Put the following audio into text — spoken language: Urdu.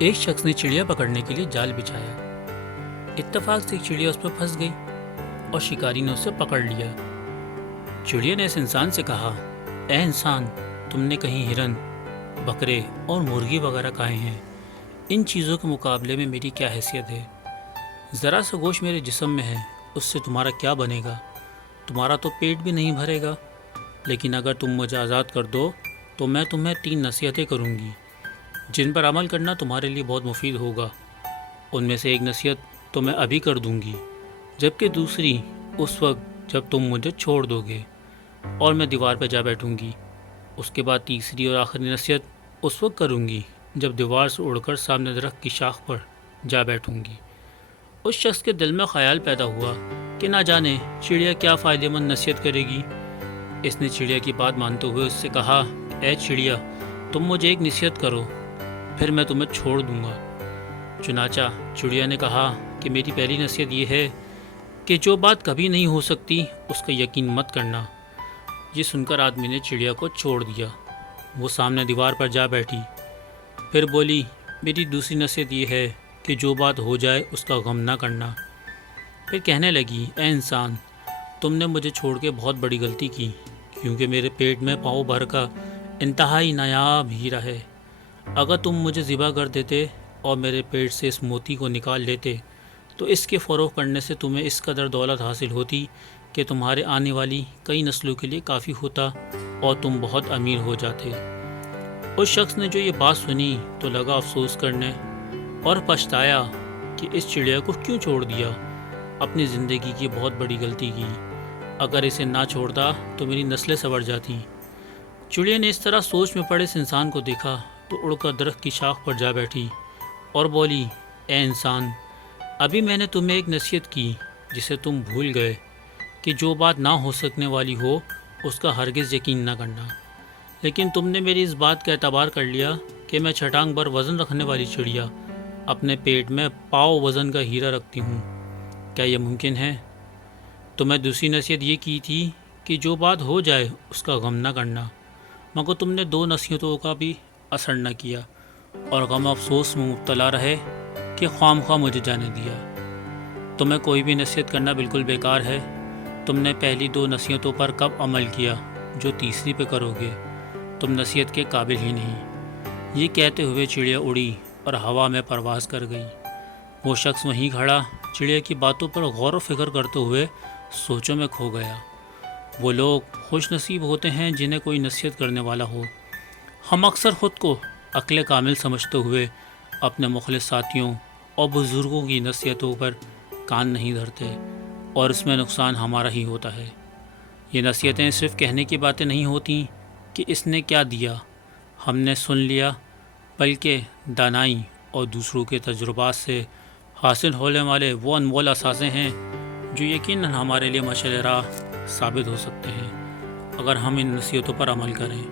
ایک شخص نے چڑیا پکڑنے کے لیے جال بچھایا۔ اتفاق سے ایک چڑیا اس پر پھنس گئی اور شکاری نے اسے پکڑ لیا۔ چڑیا نے اس انسان سے کہا، اے انسان، تم نے کہیں ہرن، بکرے اور مرغی وغیرہ کھائے ہیں، ان چیزوں کے مقابلے میں میری کیا حیثیت ہے؟ ذرا سا گوشت میرے جسم میں ہے، اس سے تمہارا کیا بنے گا؟ تمہارا تو پیٹ بھی نہیں بھرے گا۔ لیکن اگر تم مجھے آزاد کر دو تو میں تمہیں 3 نصیحتیں کروں گی جن پر عمل کرنا تمہارے لیے بہت مفید ہوگا۔ ان میں سے ایک نصیحت تو میں ابھی کر دوں گی، جبکہ دوسری اس وقت جب تم مجھے چھوڑ دو گے اور میں دیوار پہ جا بیٹھوں گی۔ اس کے بعد تیسری اور آخری نصیحت اس وقت کروں گی جب دیوار سے اڑ کر سامنے درخت کی شاخ پر جا بیٹھوں گی۔ اس شخص کے دل میں خیال پیدا ہوا کہ نہ جانے چڑیا کیا فائدہ مند نصیحت کرے گی۔ اس نے چڑیا کی بات مانتے ہوئے اس سے کہا، اے چڑیا، تم مجھے ایک نصیحت کرو، پھر میں تمہیں چھوڑ دوں گا۔ چنانچہ چڑیا نے کہا کہ میری پہلی نصیحت یہ ہے کہ جو بات کبھی نہیں ہو سکتی اس کا یقین مت کرنا۔ یہ سن کر آدمی نے چڑیا کو چھوڑ دیا۔ وہ سامنے دیوار پر جا بیٹھی، پھر بولی، میری دوسری نصیحت یہ ہے کہ جو بات ہو جائے اس کا غم نہ کرنا۔ پھر کہنے لگی، اے انسان، تم نے مجھے چھوڑ کے بہت بڑی غلطی کی، کیونکہ میرے پیٹ میں پاؤ بھر کا انتہائی نایاب ہیرا ہے۔ اگر تم مجھے ذبح کر دیتے اور میرے پیٹ سے اس موتی کو نکال لیتے تو اس کے فروخت کرنے سے تمہیں اس قدر دولت حاصل ہوتی کہ تمہارے آنے والی کئی نسلوں کے لیے کافی ہوتا اور تم بہت امیر ہو جاتے۔ اس شخص نے جو یہ بات سنی تو لگا افسوس کرنے اور پچھتایا کہ اس چڑیا کو کیوں چھوڑ دیا۔ اپنی زندگی کی بہت بڑی غلطی کی، اگر اسے نہ چھوڑتا تو میری نسلیں سنور جاتی۔ چڑیا نے اس طرح سوچ میں پڑے اس انسان کو دیکھا تو اڑ کر درخت کی شاخ پر جا بیٹھی اور بولی، اے انسان، ابھی میں نے تمہیں ایک نصیحت کی جسے تم بھول گئے کہ جو بات نہ ہو سکنے والی ہو اس کا ہرگز یقین نہ کرنا، لیکن تم نے میری اس بات کا اعتبار کر لیا کہ میں چھٹانگ بھر وزن رکھنے والی چڑیا اپنے پیٹ میں پاؤ وزن کا ہیرا رکھتی ہوں۔ کیا یہ ممکن ہے؟ تو میں دوسری نصیحت یہ کی تھی کہ جو بات ہو جائے اس کا غم نہ کرنا، مگر تم نے 2 نصیحتوں کا بھی اثر نہ کیا اور غم افسوس میں مبتلا رہے کہ خواہ مخواہ مجھے جانے دیا۔ تمہیں کوئی بھی نصیحت کرنا بالکل بیکار ہے۔ تم نے پہلی 2 نصیحتوں پر کب عمل کیا جو تیسری پہ کرو گے؟ تم نصیحت کے قابل ہی نہیں۔ یہ کہتے ہوئے چڑیا اڑی اور ہوا میں پرواز کر گئی۔ وہ شخص وہیں کھڑا چڑیا کی باتوں پر غور و فکر کرتے ہوئے سوچوں میں کھو گیا۔ وہ لوگ خوش نصیب ہوتے ہیں جنہیں کوئی نصیحت کرنے والا ہو۔ ہم اکثر خود کو عقل کامل سمجھتے ہوئے اپنے مخلص ساتھیوں اور بزرگوں کی نصیحتوں پر کان نہیں دھرتے اور اس میں نقصان ہمارا ہی ہوتا ہے۔ یہ نصیحتیں صرف کہنے کی باتیں نہیں ہوتیں کہ اس نے کیا دیا، ہم نے سن لیا، بلکہ دانائی اور دوسروں کے تجربات سے حاصل ہونے والے وہ انمول اثاثے ہیں جو یقیناً ہمارے لیے مشعل راہ ثابت ہو سکتے ہیں اگر ہم ان نصیحتوں پر عمل کریں۔